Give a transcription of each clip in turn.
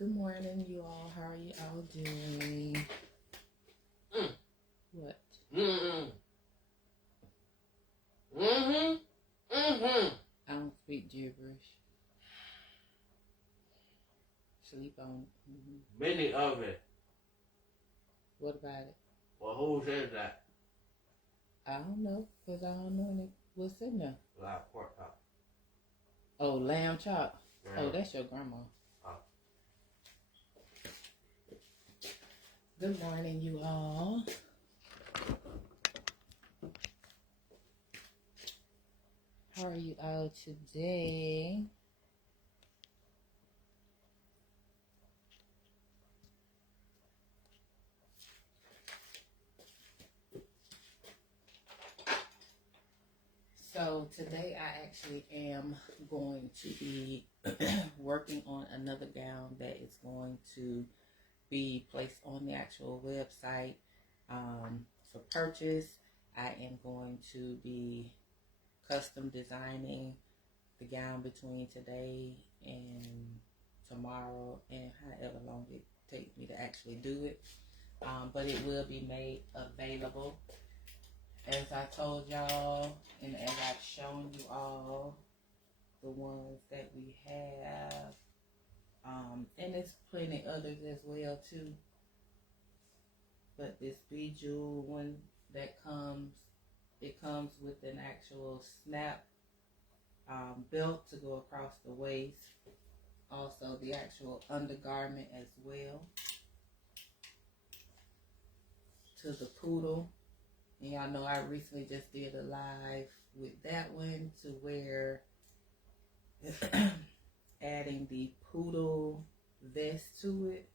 Good morning, you all. How are you all doing? What? I don't speak gibberish. Sleep on it. Many of it. What about it? Well, who said that? I don't know, because I don't know what's in there. Like pork chop. Oh, lamb chop. Yeah. Oh, that's your grandma. Oh. Good morning, you all. How are you all today? So today I actually am going to be working on another gown that is going to be placed on the actual website for purchase. I am going to be custom designing the gown between today and tomorrow and however long it takes me to actually do it. But it will be made available. As I told y'all, and as I've shown you all, the ones that we have, and there's plenty others as well too. But this Bejeweled one that comes, it comes with an actual snap belt to go across the waist. Also the actual undergarment as well. To the poodle. And y'all know I recently just did a live with that one to where adding the poodle vest to it.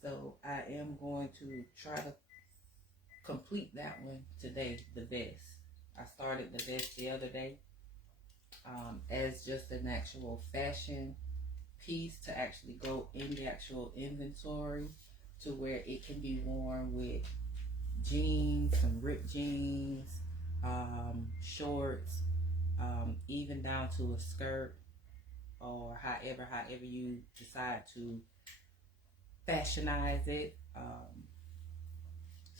So I am going to try to complete that one today, the vest. I started the vest the other day as just an actual fashion piece to actually go in the actual inventory to where it can be worn with jeans, some ripped jeans, shorts, even down to a skirt, or however you decide to fashionize it.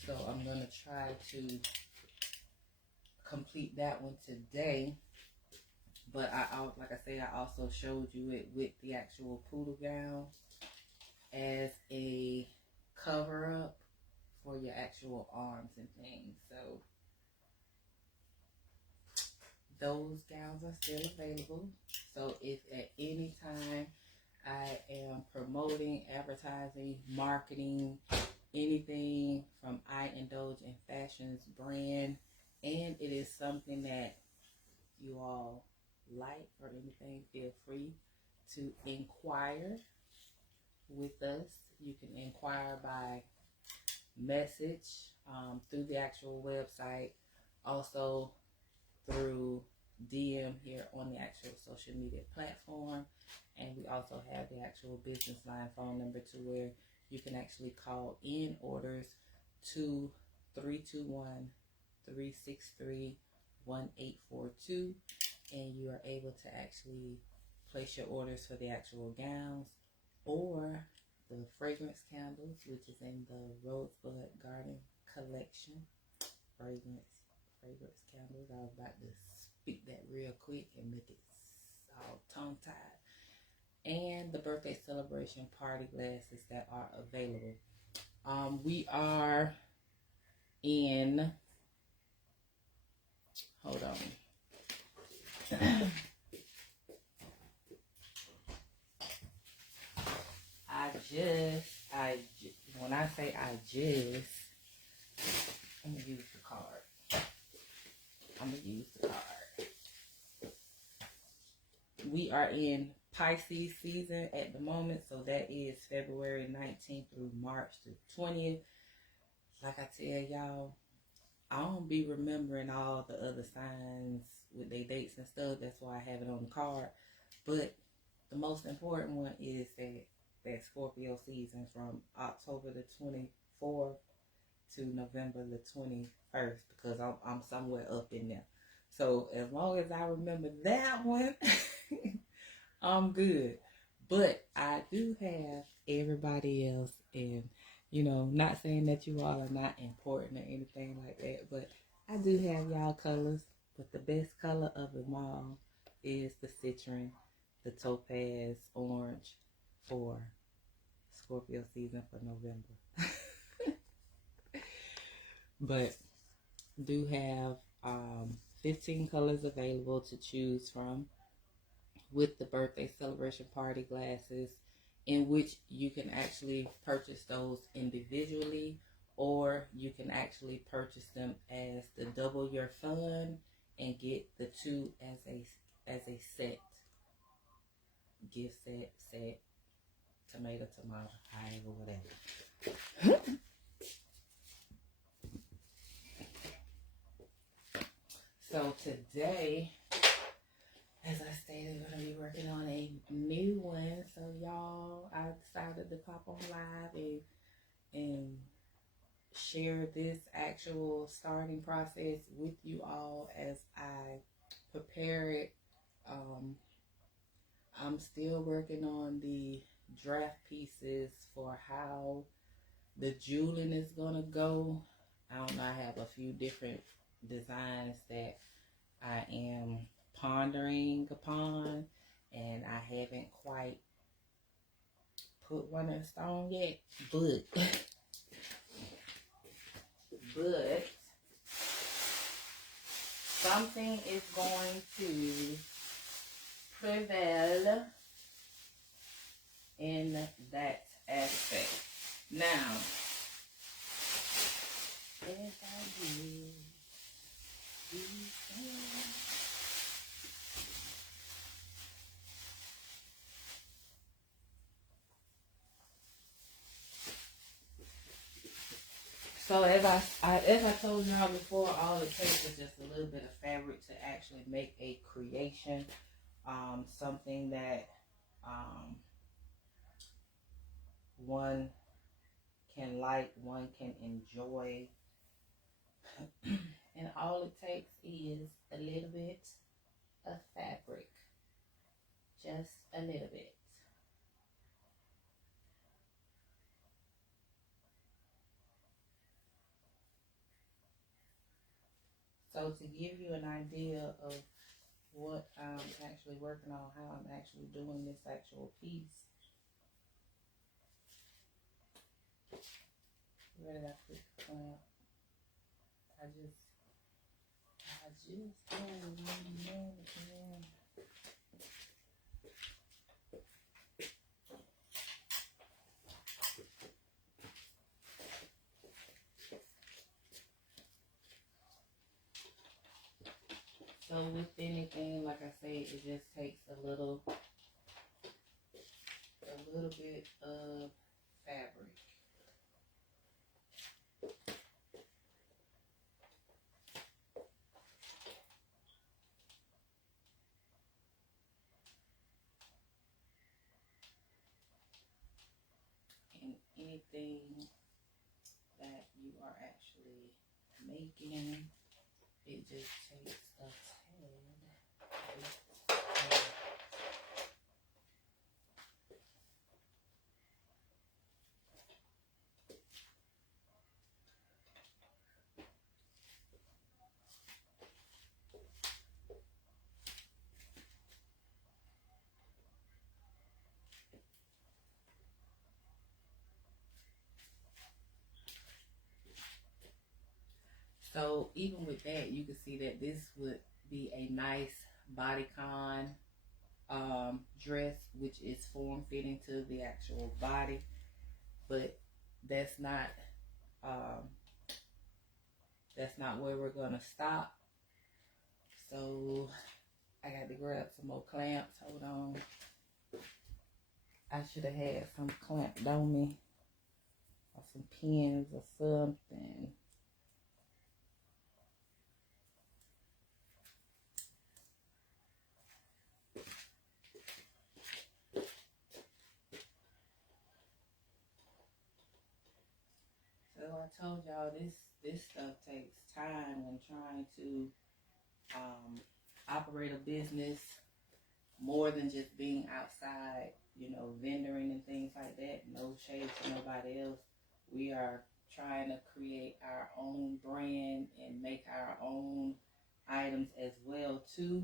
So I'm gonna try to complete that one today. But like I said, I also showed you it with the actual poodle gown as a cover up for your actual arms and things. So those gowns are still available. So if at any time I am promoting, advertising, marketing, anything from I-INDULGE and Fashions brand, and it is something that you all like or anything, feel free to inquire with us. You can inquire by message through the actual website, also through DM here on the actual social media platform, and we also have the actual business line phone number to where you can actually call in orders to 321-363-1842, and you are able to actually place your orders for the actual gowns or the fragrance candles, which is in the Rosebud Garden collection. Fragrance candles. I was about to speak that real quick and make it all tongue-tied. And the birthday celebration party glasses that are available. We are in, hold on. When I say I just, I'm going to use the card. We are in Pisces season at the moment, so that is February 19th through March the 20th. Like I tell y'all, I don't be remembering all the other signs with their dates and stuff. That's why I have it on the card. But the most important one is that Scorpio season from October the 24th to November the 21st, because I'm somewhere up in there. So as long as I remember that one, I'm good. But I do have everybody else, and not saying that you all are not important or anything like that, but I do have y'all colors. But the best color of them all is the citron, the topaz orange for Scorpio season for November. But do have 15 colors available to choose from with the birthday celebration party glasses, in which you can actually purchase those individually, or you can actually purchase them as the double your fun and get the two as a set, gift set, tomato, however, whatever. So today, as I stated, we're going to be working on a new one. So y'all, I decided to pop on live and share this actual starting process with you all as I prepare it. I'm still working on the draft pieces for how the jeweling is going to go. I don't know, I have a few different designs that I am pondering upon, and I haven't quite put one in stone yet, but something is going to prevail in that aspect. Now, if I do. So as I told y'all before, all it takes is just a little bit of fabric to actually make a creation, something that one can like, one can enjoy, and all it takes is a little bit of fabric, just a little bit. So to give you an idea of what I'm actually working on, how I'm actually doing this actual piece, where did I put the clamp? I just had one minute again. So with anything, like I say, it just takes a little bit of fabric. And anything that you are actually making, it just takes a tad. So even with that, you can see that this would be a nice bodycon dress, which is form fitting to the actual body, but that's not where we're gonna stop. So I got to grab some more clamps. Hold on. I should have had some clamped on me, or some pins or something. So I told y'all this stuff takes time when trying to operate a business more than just being outside vendoring and things like that. No shade to nobody else. We are trying to create our own brand and make our own items as well too,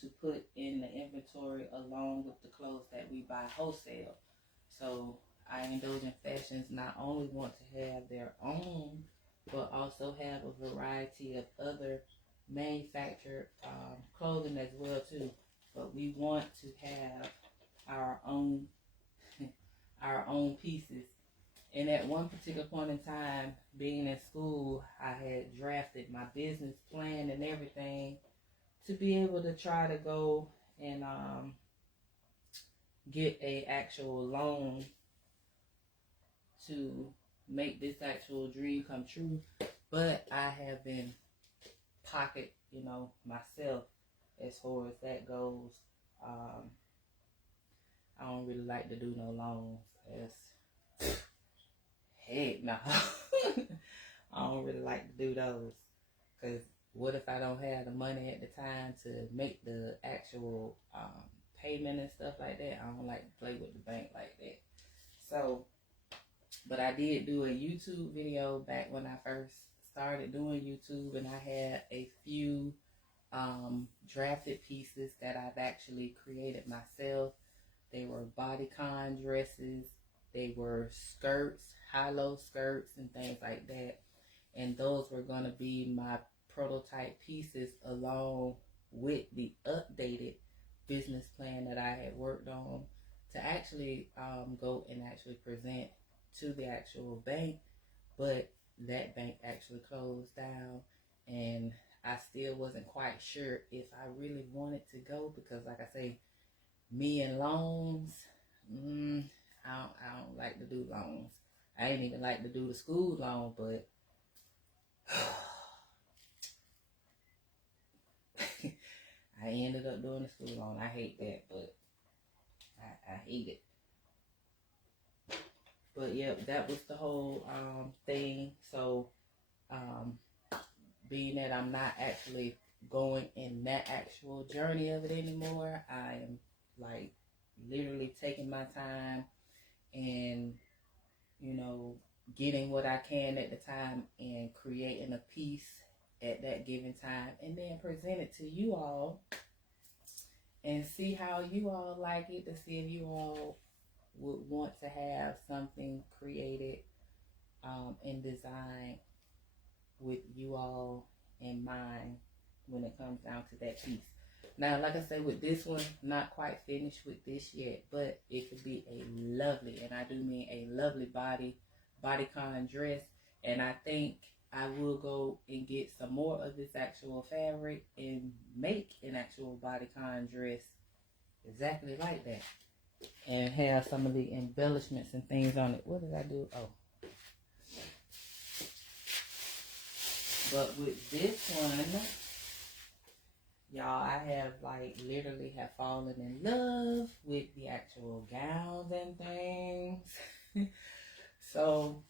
to put in the inventory along with the clothes that we buy wholesale. So I-INDULGE Fashions not only want to have their own, but also have a variety of other manufactured clothing as well too. But we want to have our own our own pieces. And at one particular point in time, being in school, I had drafted my business plan and everything to be able to try to go and get a actual loan to make this actual dream come true. But I have been pocket, myself as far as that goes. I don't really like to do no loans. Heck no. I don't really like to do those. Because what if I don't have the money at the time to make the actual payment and stuff like that? I don't like to play with the bank like that. So, but I did do a YouTube video back when I first started doing YouTube, and I had a few drafted pieces that I've actually created myself. They were bodycon dresses, they were skirts, high-low skirts and things like that. And those were going to be my prototype pieces along with the updated business plan that I had worked on to actually go and actually present to the actual bank. But that bank actually closed down, and I still wasn't quite sure if I really wanted to go, because like I say, me and loans, I don't like to do loans. I ain't even like to do the school loan, but I ended up doing the school loan. I hate that, but I hate it. But yeah, that was the whole thing. So being that I'm not actually going in that actual journey of it anymore, I am like literally taking my time and getting what I can at the time and creating a piece at that given time, and then present it to you all and see how you all like it, to see if you all would want to have something created and designed with you all in mind when it comes down to that piece. Now, like I said, with this one, not quite finished with this yet, but it could be a lovely, and I do mean a lovely bodycon dress. And I think I will go and get some more of this actual fabric and make an actual bodycon dress exactly like that, and have some of the embellishments and things on it. What did I do? Oh. But with this one, y'all, I have literally have fallen in love with the actual gowns and things. So,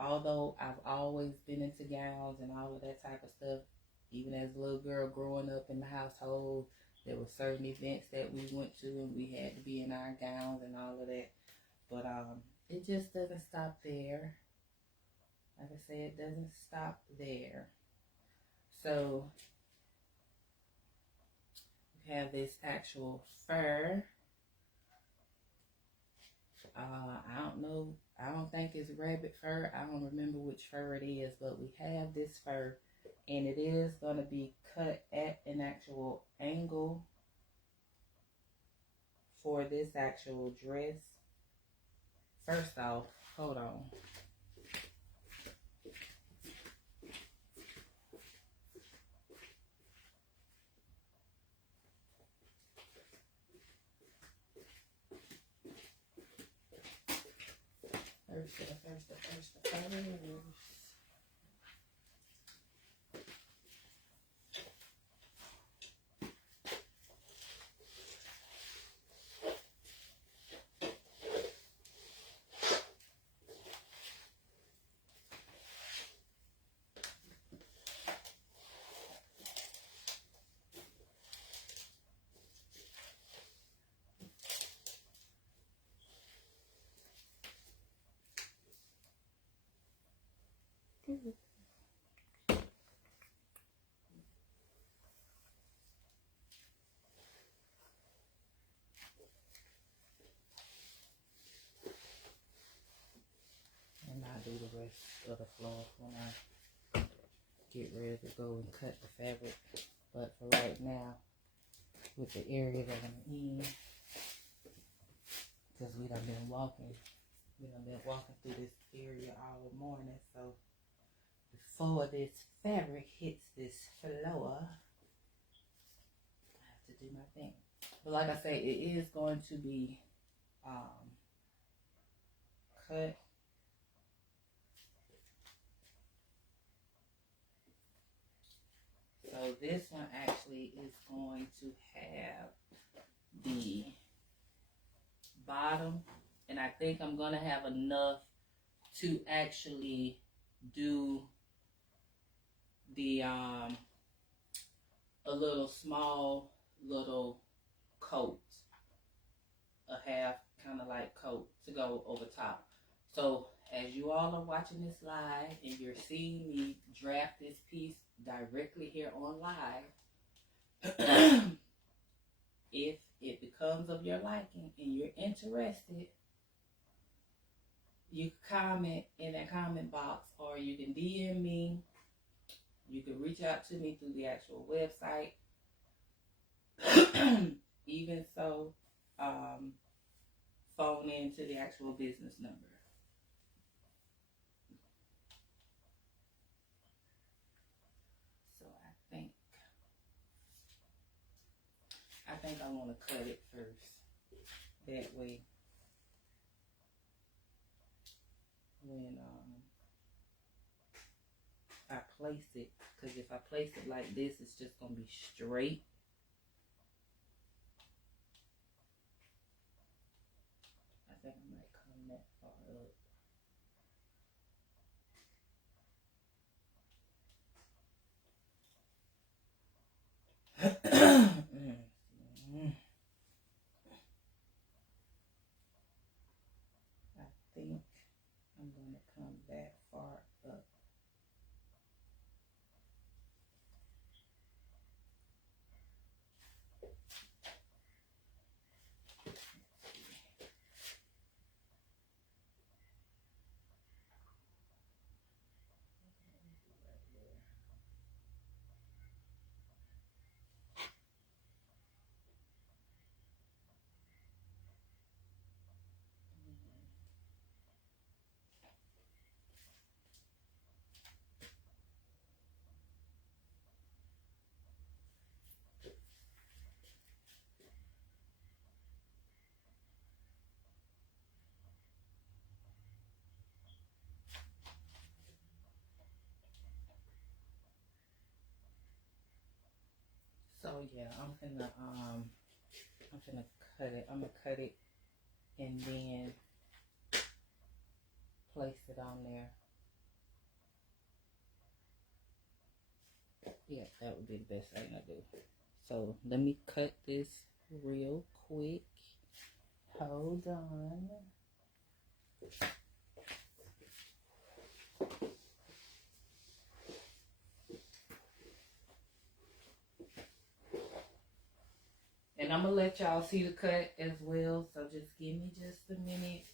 although I've always been into gowns and all of that type of stuff, even as a little girl growing up in the household, there were certain events that we went to and we had to be in our gowns and all of that. But it just doesn't stop there. Like I said, it doesn't stop there. So we have this actual fur. I don't know. I don't think it's rabbit fur. I don't remember which fur it is, but we have this fur, and it is going to be cut at an actual angle for this actual dress. First off, hold on. good. And I'll do the rest of the floor when I get ready to go and cut the fabric. But for right now, with the area that I'm in, because we done been walking through this area all morning, so before this fabric hits this floor, I have to do my thing. But like I say, it is going to be cut. So this one actually is going to have the bottom, and I think I'm gonna have enough to actually do the a little small little coat, a half kind of like coat to go over top. So as you all are watching this live and you're seeing me draft this piece directly here on live, if it becomes of your liking and you're interested, you can comment in that comment box, or you can DM me. You can reach out to me through the actual website. Even so, phone into the actual business number. So I think I want to cut it first. That way, when I place it, because if I place it like this, it's just gonna be straight. I think I might come that far up. I think I'm gonna come that far up. So yeah, I'm gonna cut it. I'm gonna cut it and then place it on there. Yeah, that would be the best thing I do. So let me cut this real quick. Hold on. And I'm gonna let y'all see the cut as well. So just give me just a minute.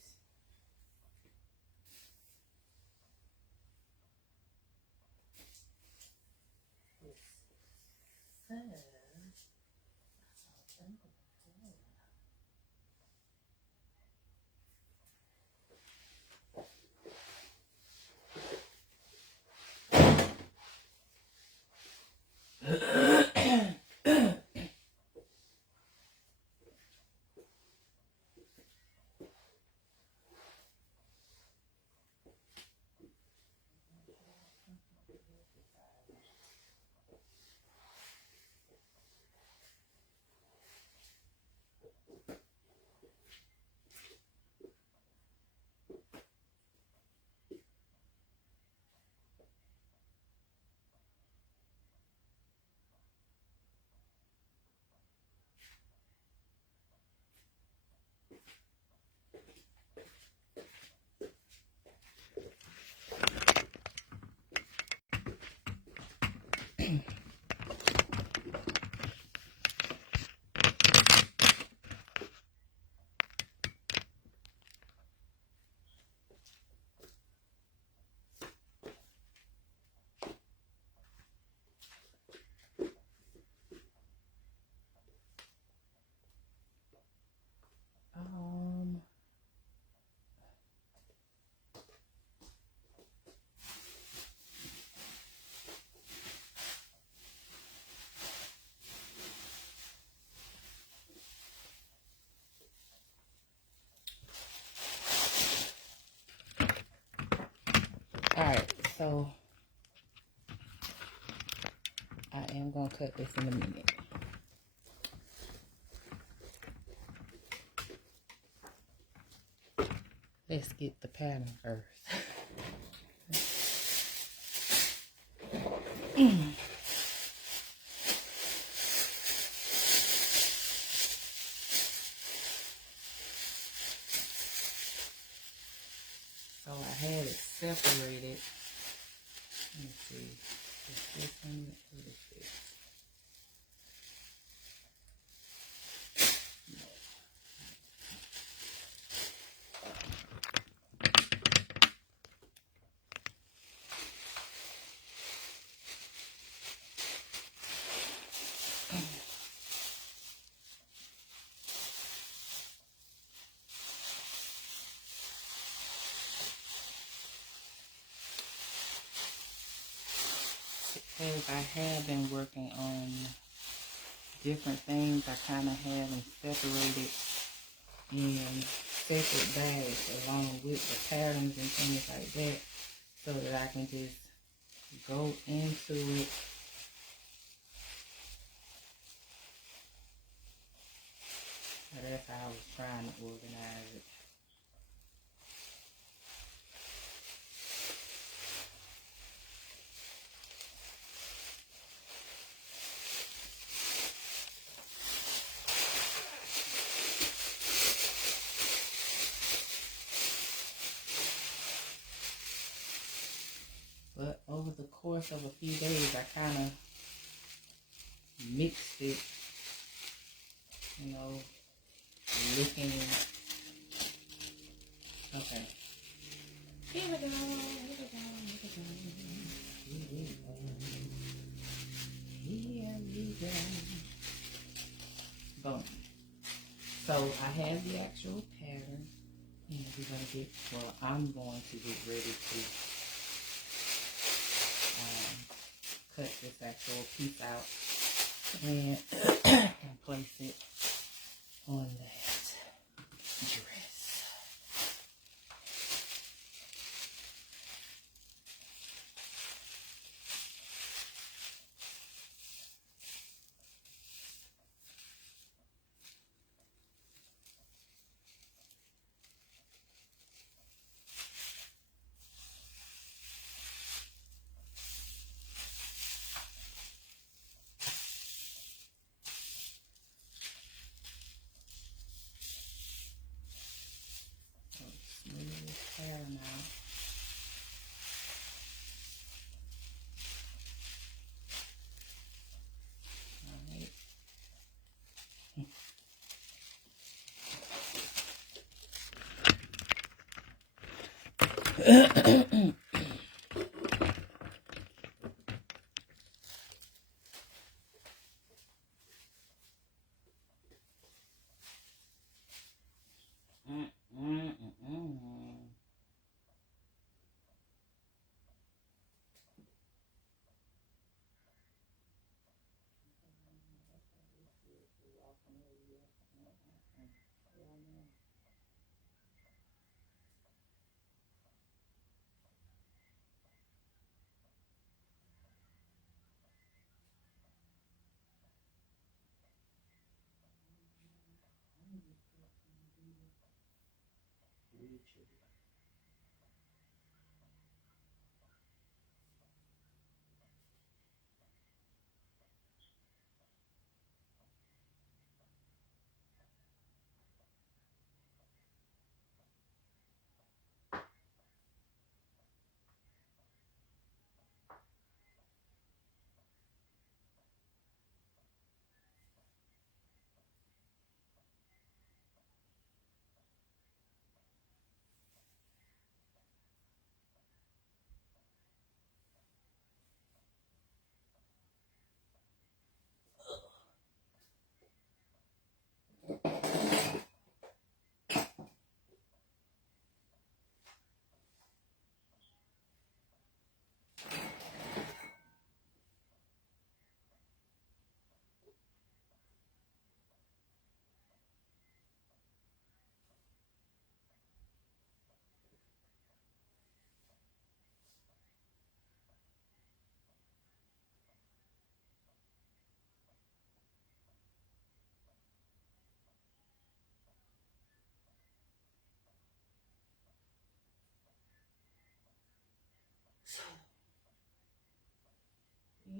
So I am going to cut this in a minute. Let's get the pattern first. So I had it separated. Let me see. Is this one? What is this? Because I have been working on different things, I kind of have them separated in separate bags along with the patterns and things like that, so that I can just go into it so that's how I was trying to organize it. But over the course of a few days, I kind of mixed it, you know, looking. Okay. Here we go, here we go, here we go, here we go, here we go. Boom. So I have the actual pattern, and we're going to get, well, I'm going to get ready to cut this actual piece out and, and place it on that dress. Smooth hair now. Alright.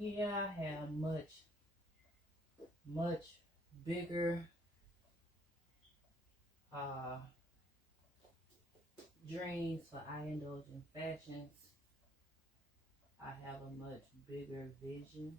Yeah, I have much bigger uh dreams for I-INDULGE fashions. I have a much bigger vision.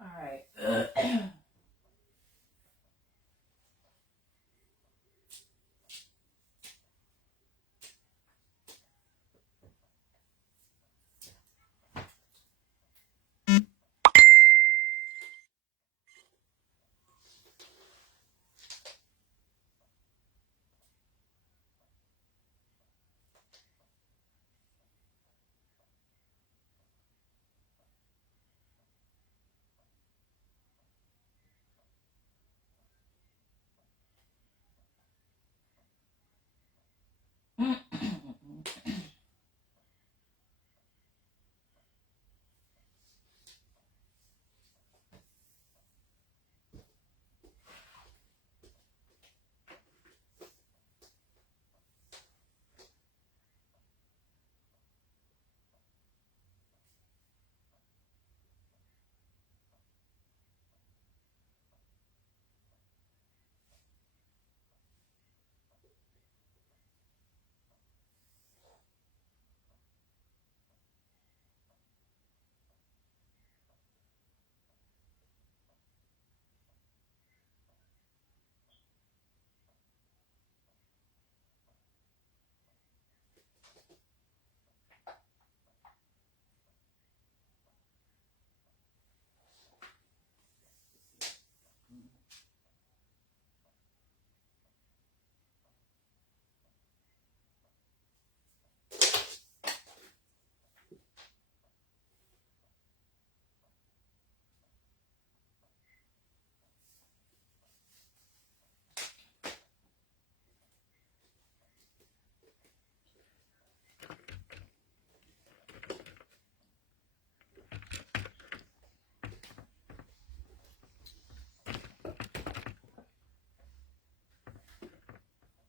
All right.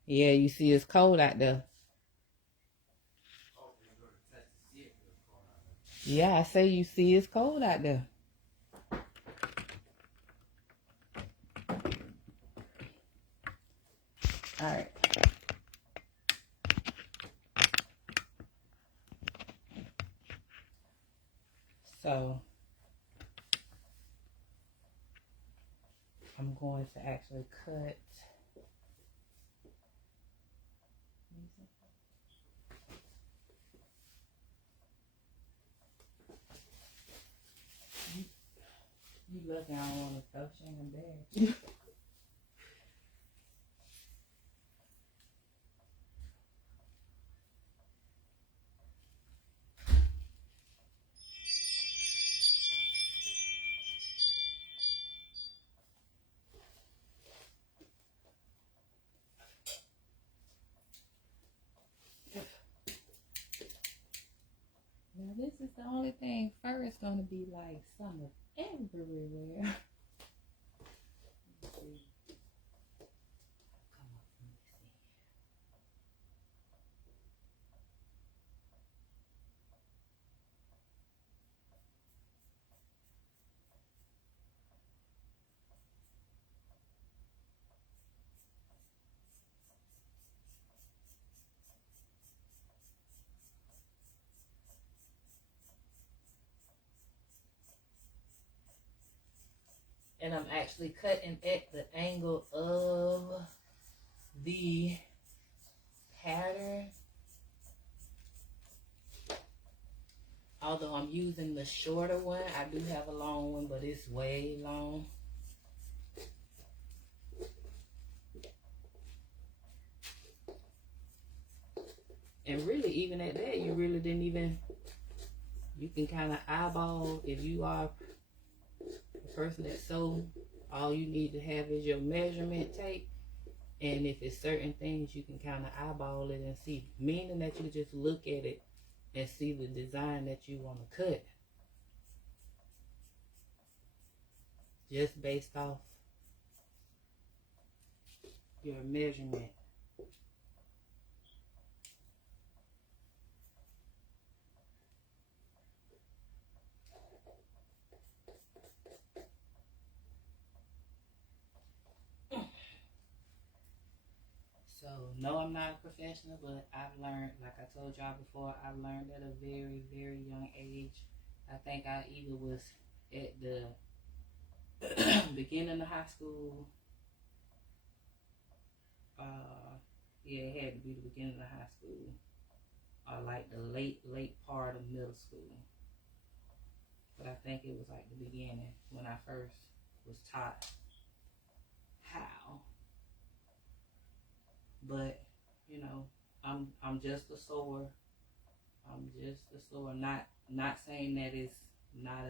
Yeah, you see it's cold out there. Yeah, I say you see it's cold out there. So I'm going to actually cut. You look, I don't want to throw Shannon back. Now this is the only thing. Fur is going to be like summer everywhere. Let's see. Come on, let me see. And I'm actually cutting at the angle of the pattern. Although I'm using the shorter one, I do have a long one, but it's way long. And really, even at that, you really didn't even, you can kind of eyeball if you are the person that sew. All you need to have is your measurement tape. And if it's certain things, you can kind of eyeball it and see. Meaning that you just look at it and see the design that you want to cut. Just based off your measurement. So, no, I'm not a professional, but I've learned, like I told y'all before, I've learned at a very, very young age. I think I either was at the beginning of high school. Yeah, it had to be the beginning of high school. Or like the late part of middle school. But I think it was like the beginning when I first was taught how. But, you know, I'm just a sewer. I'm just a sewer. Not saying that it's not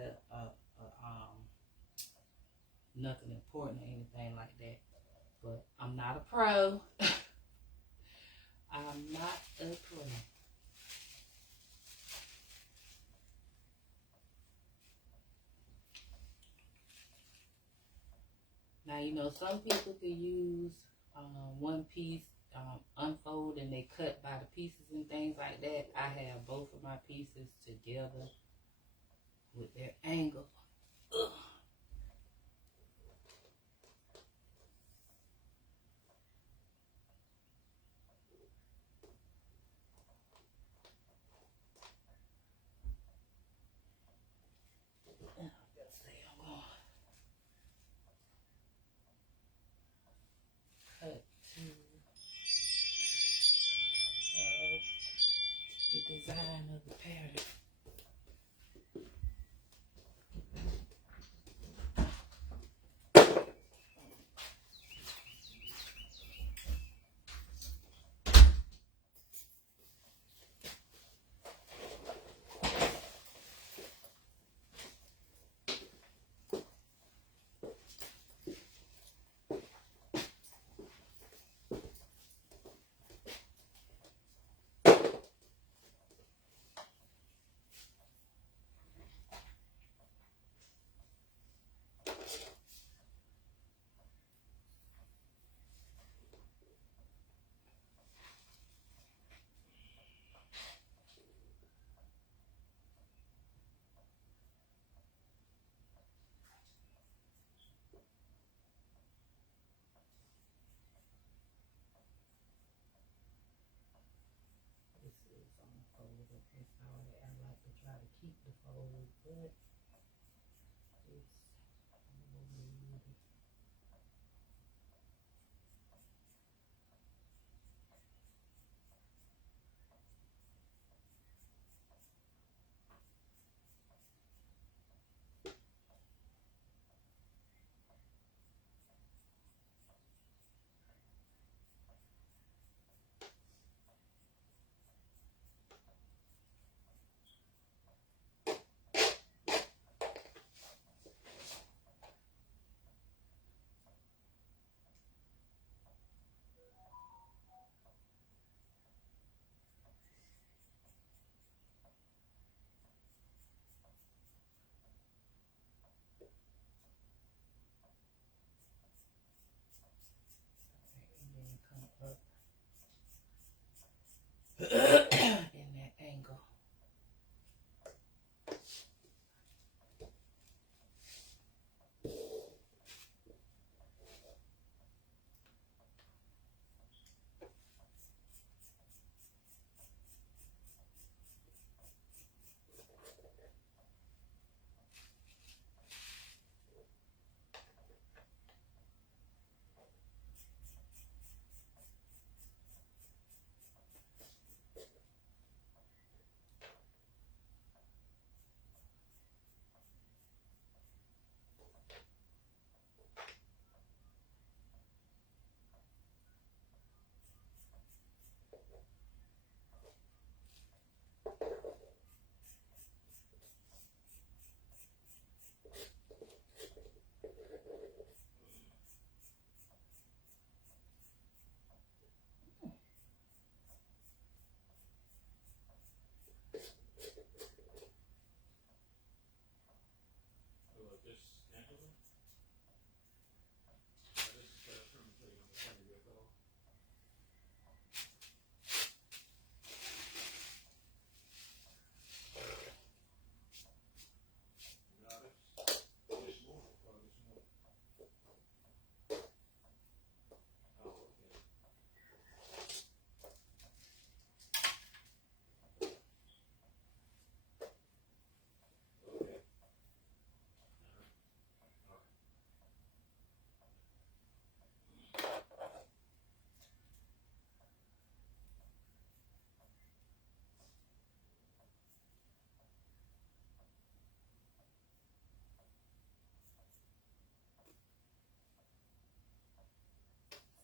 nothing important or anything like that. But I'm not a pro. I'm not a pro. Now, you know, some people could use one piece, unfold, and they cut by the pieces and things like that. I have both of my pieces together with their angle. Ugh. Let's see, I'm going to cut to the design of the pattern.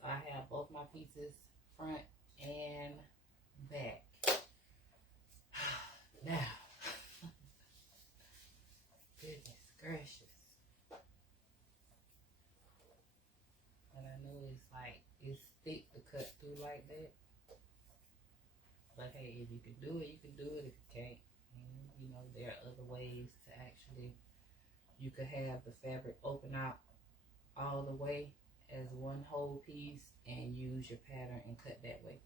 So I have both my pieces, front and back. Now, goodness gracious. And I know it's like, it's thick to cut through like that. But hey, if you can do it, you can do it. If you can't, you know, there are other ways to actually, you could have the fabric open out all the way as one whole piece and use your pattern and cut that way.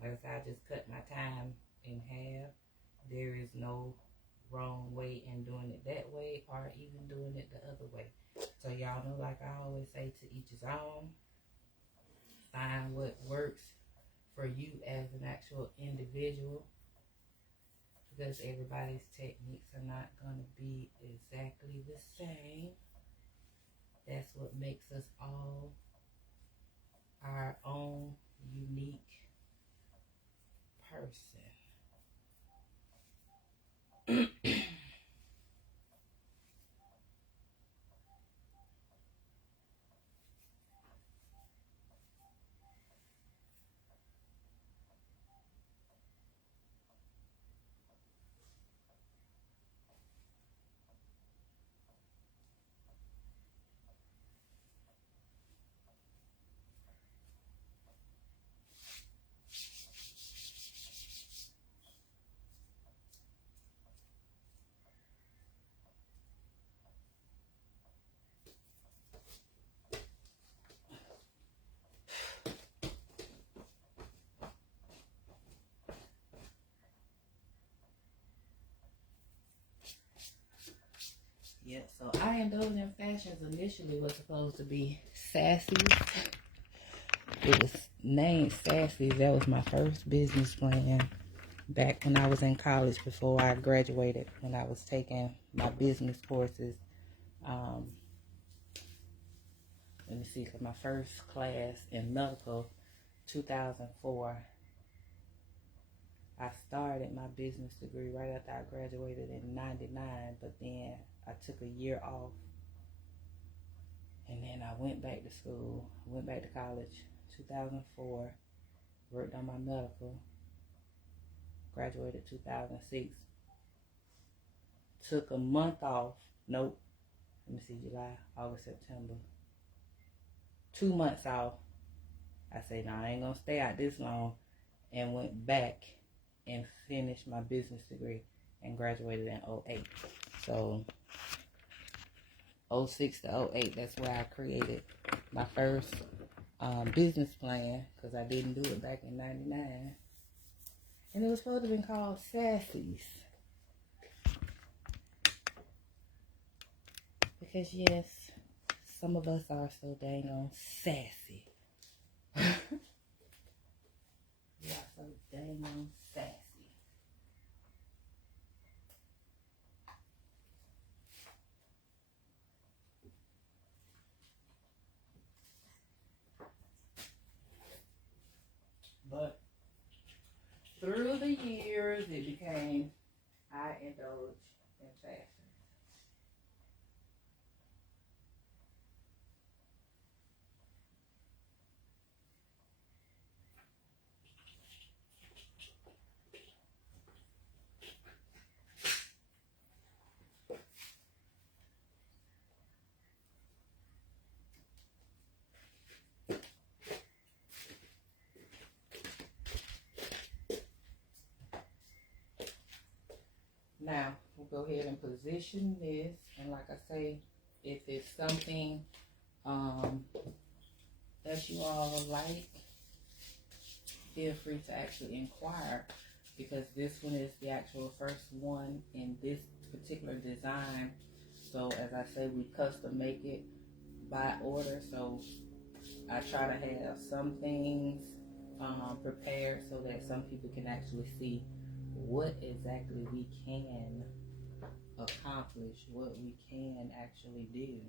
Like I said, I just cut my time in half. There is no wrong way in doing it that way or even doing it the other way. So y'all know, like I always say, to each his own. Find what works for you as an actual individual, because everybody's techniques are not going to be exactly the same. That's what makes us all our own unique person. Yeah, so I-INDULGE in Fashions initially was supposed to be Sassy. It was named Sassy. That was my first business plan back when I was in college before I graduated, when I was taking my business courses. Let me see, because my first class in medical, 2004, I started my business degree right after I graduated in 99, but then I took a year off. And then I went back to school, went back to college, 2004, worked on my medical, graduated 2006, took a month off, nope, let me see, July, August, September, 2 months off. I said, no, I ain't gonna stay out this long, and went back and finished my business degree and graduated in 08. So 06 to 08, that's where I created my first business plan, because I didn't do it back in 99. And it was supposed to have been called Sassy's. Because yes, some of us are so dang on sassy. We are so dang on sassy. But through the years, it became I-INDULGE in Fashion. Now, we'll go ahead and position this, and like I say, if it's something that you all like, feel free to actually inquire, because this one is the actual first one in this particular design. So as I say, we custom make it by order, so I try to have some things prepared so that some people can actually see what exactly we can accomplish, what we can actually do.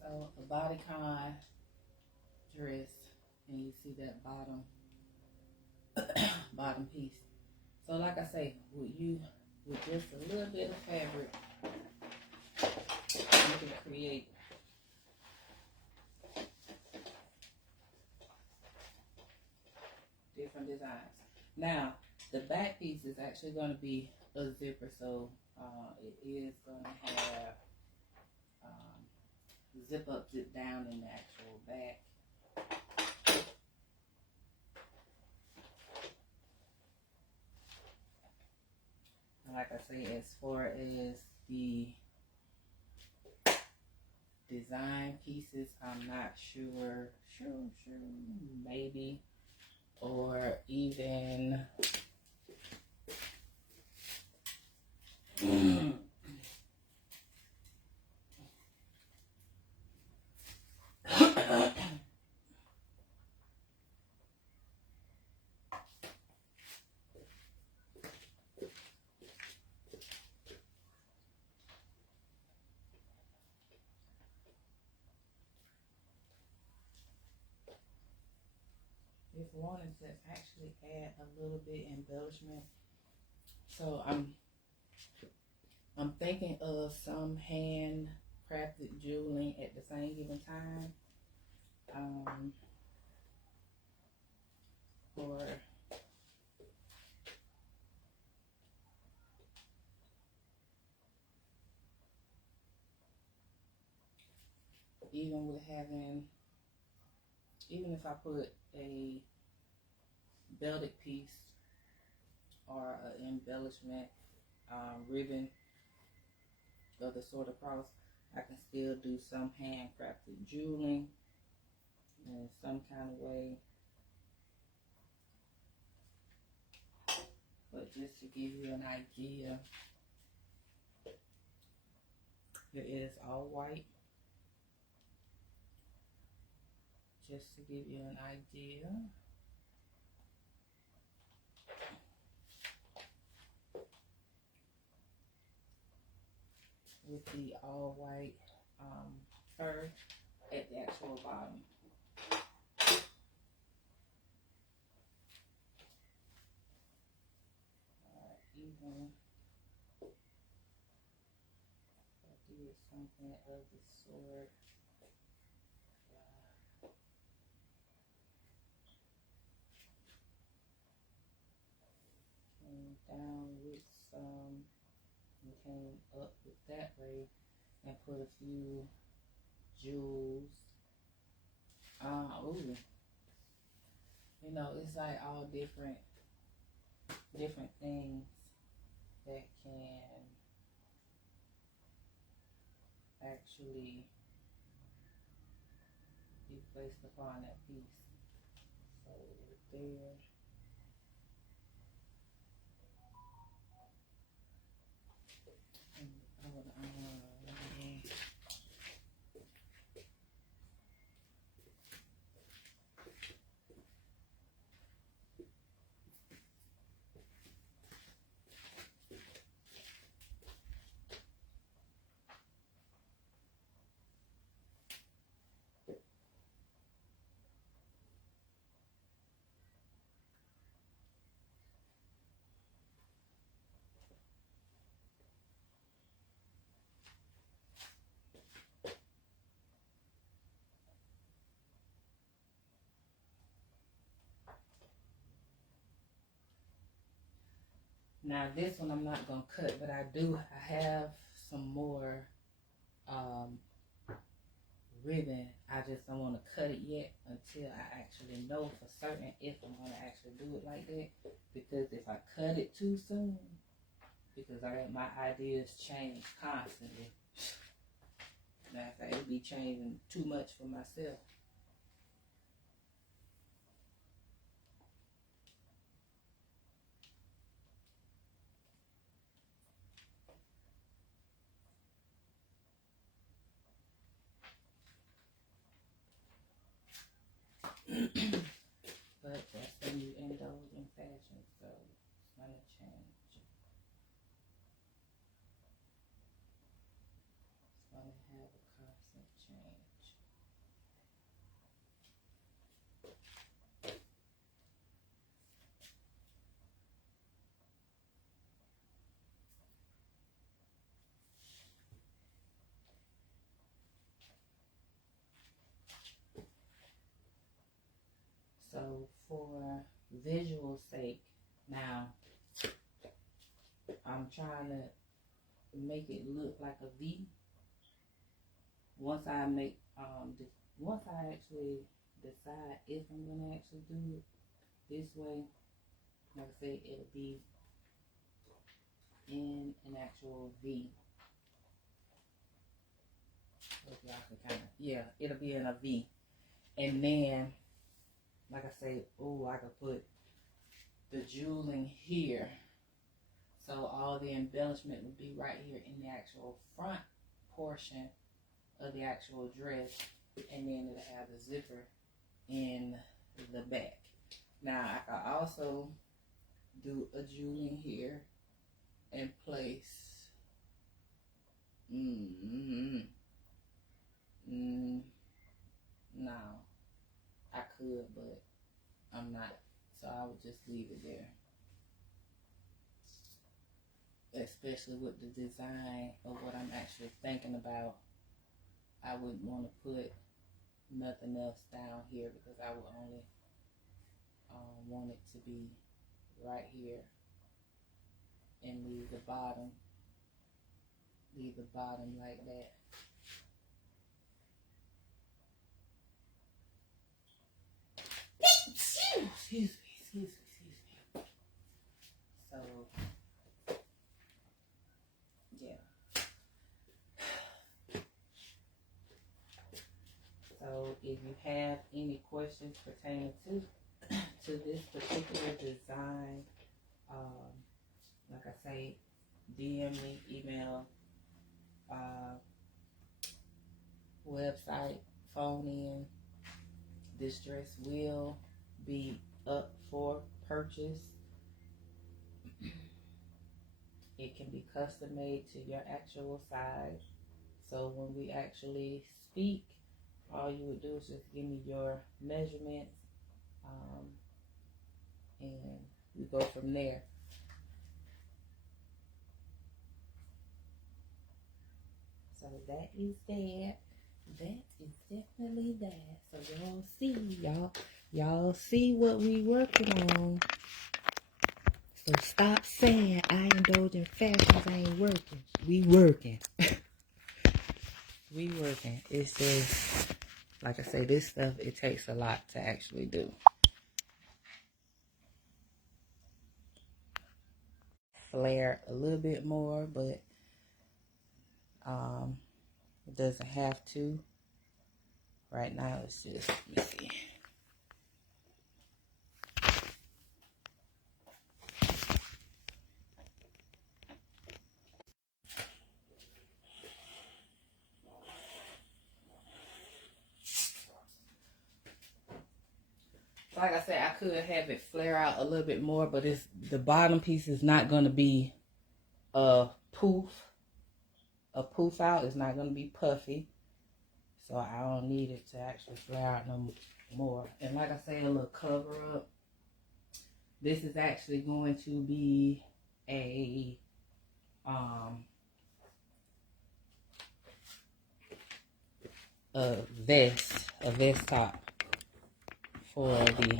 So a bodycon dress, and you see that bottom piece. So like I say, with just a little bit of fabric, you can create different designs. Now, the back piece is actually going to be a zipper, so it is going to have zip up, zip down in the actual back. Like I say, as far as the design pieces, I'm not sure, maybe, or even if wanted to actually add a little bit embellishment. So I'm thinking of some handcrafted jewelry at the same given time. Or even with having, even if I put a belted piece or an embellishment ribbon of the sort of cross, I can still do some handcrafted jewelry in some kind of way. But just to give you an idea, it is all white. Just to give you an idea. With the all white fur at the actual bottom. Even if I did something of the sort, came down with some and came up with that way and put a few jewels. Ooh. You know, it's like all different things that can actually be placed upon that piece. So there. Now this one I'm not gonna cut, but I have some more ribbon. I just don't want to cut it yet until I actually know for certain if I'm going to actually do it like that. Because if I cut it too soon, because my ideas change constantly. Matter of fact, it'll be changing too much for myself. But that's when you indulge in fashion, so it's going to change. It's going to have a constant change. So for visual sake, now I'm trying to make it look like a V. Once I actually decide if I'm gonna actually do it this way, like I say, it'll be in an actual V. Y'all can kind of, yeah, it'll be in a V. And then, like I say, I could put the jeweling here. So all the embellishment would be right here in the actual front portion of the actual dress. And then it'll have the zipper in the back. Now I can also do a jeweling here and place no, I could, but I'm not, so I would just leave it there, especially with the design of what I'm actually thinking about. I wouldn't want to put nothing else down here because I would only want it to be right here and leave the bottom like that. Excuse me. So, yeah. So, if you have any questions pertaining to this particular design, like I say, DM me, email, website, phone in. This dress will be up for purchase. It can be custom made to your actual size. So when we actually speak, all you would do is just give me your measurements, and we go from there. So that is that. That is definitely that. So y'all see what we working on. So stop saying I-INDULGE in fashions ain't working. We working. We working. It's just, like I say, this stuff, it takes a lot to actually do. Flare a little bit more, but it doesn't have to. Right now, it's just, let me see. Like I said, I could have it flare out a little bit more, but the bottom piece is not going to be a poof out. It's not going to be puffy. So I don't need it to actually flare out no more. And like I say, a little cover up. This is actually going to be a vest top for the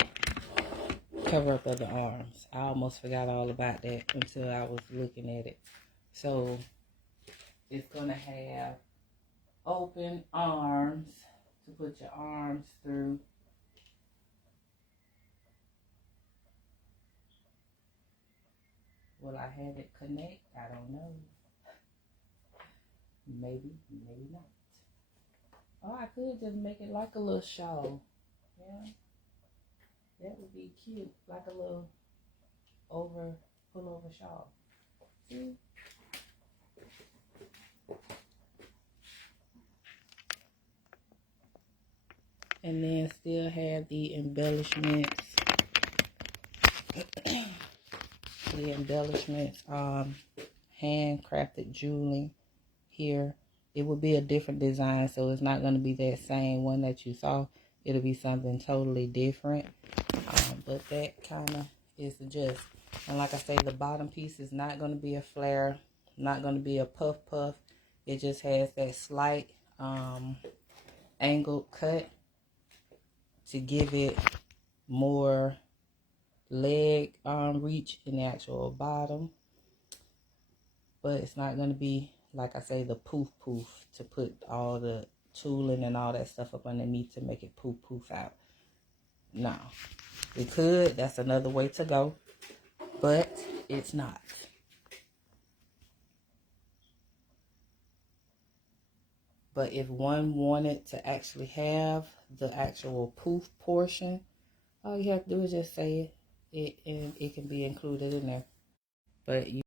cover up of the arms. I almost forgot all about that until I was looking at it. So it's going to have open arms to put your arms through. Will I have it connect? I don't know. Maybe, maybe not. Oh, I could just make it like a little shawl. Yeah. That would be cute. Like a little pullover shawl. See? And then still have the embellishments. The embellishments, handcrafted jewelry here. It will be a different design, so it's not going to be that same one that you saw. It'll be something totally different. But that kind of is the gist. And like I say, the bottom piece is not going to be a flare, not going to be a puff. It just has that slight angled cut to give it more leg reach in the actual bottom. But it's not going to be, like I say, the poof to put all the tooling and all that stuff up underneath to make it poof out. No. It could. That's another way to go. But it's not. But if one wanted to actually have the actual poof portion, all you have to do is just say it and it can be included in there. But you